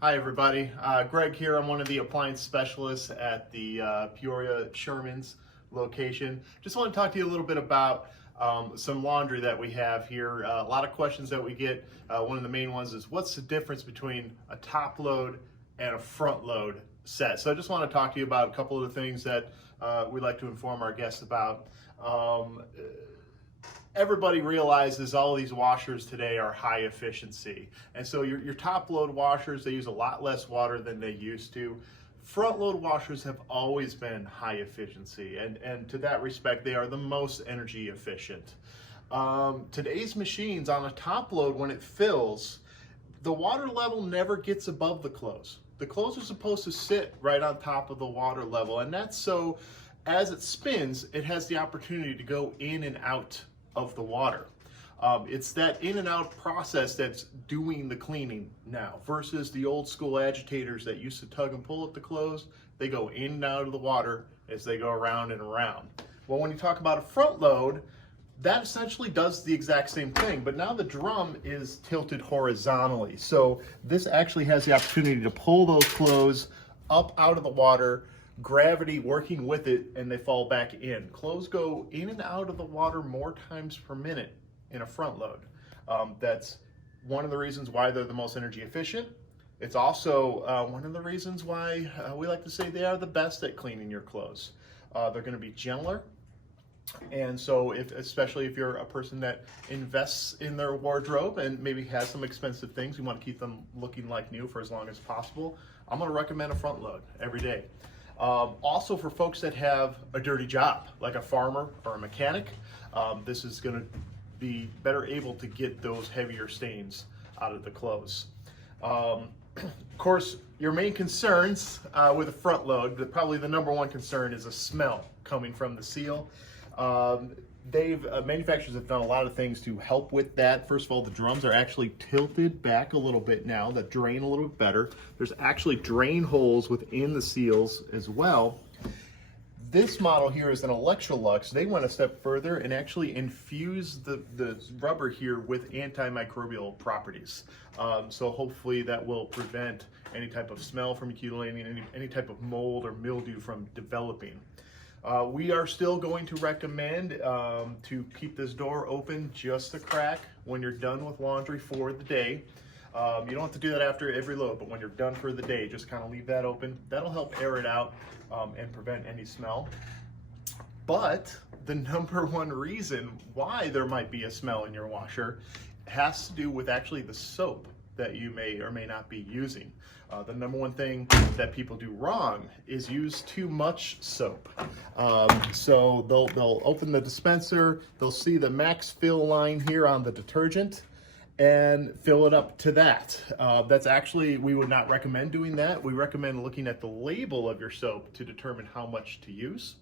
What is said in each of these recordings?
Hi everybody, Greg here. I'm one of the appliance specialists at the Peoria Sherman's location. Just want to talk to you a little bit about some laundry that we have here. A lot of questions that we get. One of the main ones is what's the difference between a top load and a front load set? So I just want to talk to you about a couple of the things that we'd like to inform our guests about. Everybody realizes all these washers today are high efficiency. And so your top load washers, they use a lot less water than they used to. Front load washers have always been high efficiency, and to that respect, they are the most energy efficient. Today's machines on a top load, when it fills, the water level never gets above the close. The close are supposed to sit right on top of the water level, and that's so as it spins, it has the opportunity to go in and out of the water. It's that in and out process that's doing the cleaning now versus the old school agitators that used to tug and pull at the close. They go in and out of the water as they go around and around. Well, when you talk about a front load, that essentially does the exact same thing, but now the drum is tilted horizontally. So this actually has the opportunity to pull those clothes up out of the water, gravity working with it, and they fall back in. Clothes go in and out of the water more times per minute in a front load. That's one of the reasons why they're the most energy efficient. It's also one of the reasons why we like to say they are the best at cleaning your clothes. They're going to be gentler. And so especially if you're a person that invests in their wardrobe and maybe has some expensive things, you want to keep them looking like new for as long as possible, I'm going to recommend a front load every day. Also for folks that have a dirty job, like a farmer or a mechanic, this is going to be better able to get those heavier stains out of the clothes. Of course, your main concerns with a front load, probably the number one concern is a smell coming from the seal. Manufacturers have done a lot of things to help with that. First of all, the drums are actually tilted back a little bit now that drain a little bit better. There's actually drain holes within the seals as well. This model here is an Electrolux. They went a step further and actually infused the rubber here with antimicrobial properties. So hopefully that will prevent any type of smell from accumulating, any type of mold or mildew from developing. We are still going to recommend to keep this door open just a crack when you're done with laundry for the day. You don't have to do that after every load, but when you're done for the day, just kind of leave that open. That'll help air it out and prevent any smell. But the number one reason why there might be a smell in your washer has to do with actually the soap that you may or may not be using. The number one thing that people do wrong is use too much soap. So they'll open the dispenser, they'll see the max fill line here on the detergent and fill it up to that. That's actually, we would not recommend doing that. We recommend looking at the label of your soap to determine how much to use.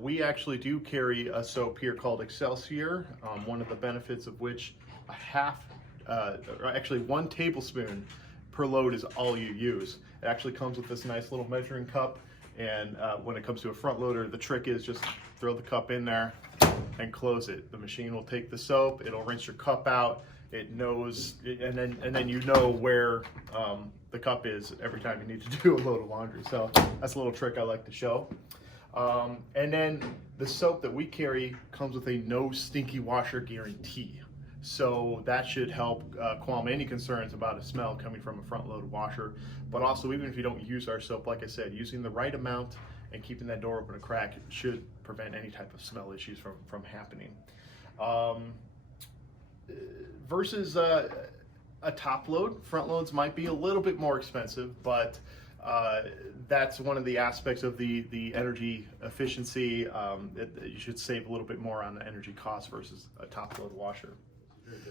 We actually do carry a soap here called Excelsior, one of the benefits of which actually 1 tablespoon per load is all you use. It actually comes with this nice little measuring cup, and when it comes to a front loader, the trick is just throw the cup in there and close it. The machine will take the soap, it'll rinse your cup out, it knows, and then you know where the cup is every time you need to do a load of laundry. So that's a little trick I like to show. And then the soap that we carry comes with a no stinky washer guarantee. So that should help qualm any concerns about a smell coming from a front load washer. But also, even if you don't use our soap, like I said, using the right amount and keeping that door open a crack should prevent any type of smell issues from happening. Versus a top load, front loads might be a little bit more expensive, but that's one of the aspects of the energy efficiency. You should save a little bit more on the energy cost versus a top load washer.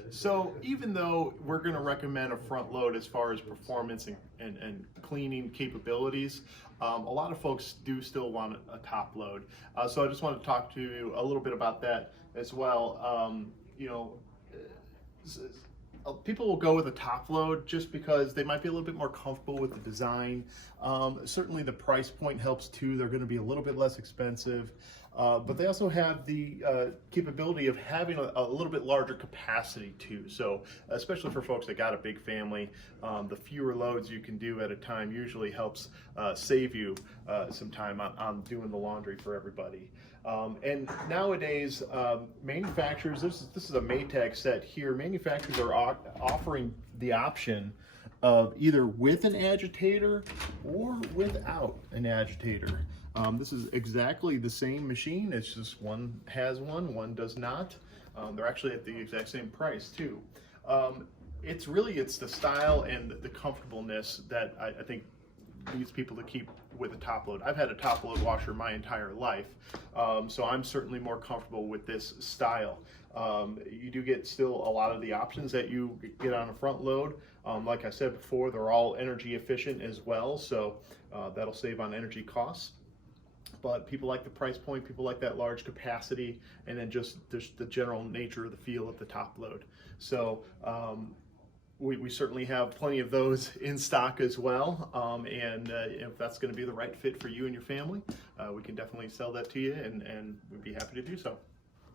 So even though we're going to recommend a front load as far as performance and cleaning capabilities, a lot of folks do still want a top load. So I just wanted to talk to you a little bit about that as well. People will go with a top load just because they might be a little bit more comfortable with the design. Certainly the price point helps too. They're going to be a little bit less expensive, but they also have the capability of having a little bit larger capacity too. So especially for folks that got a big family, the fewer loads you can do at a time usually helps save you some time on doing the laundry for everybody. And nowadays, manufacturers, this is a Maytag set here, manufacturers are offering the option of either with an agitator or without an agitator. This is exactly the same machine, it's just one has one does not. They're actually at the exact same price too. It's the style and the comfortableness that I think leads people to keep with a top load. I've had a top load washer my entire life, so I'm certainly more comfortable with this style. You do get still a lot of the options that you get on a front load. Like I said before, they're all energy efficient as well, so that'll save on energy costs. But people like the price point, people like that large capacity, and then just the general nature of the feel of the top load. So we certainly have plenty of those in stock as well, and if that's going to be the right fit for you and your family, we can definitely sell that to you, and we'd be happy to do so.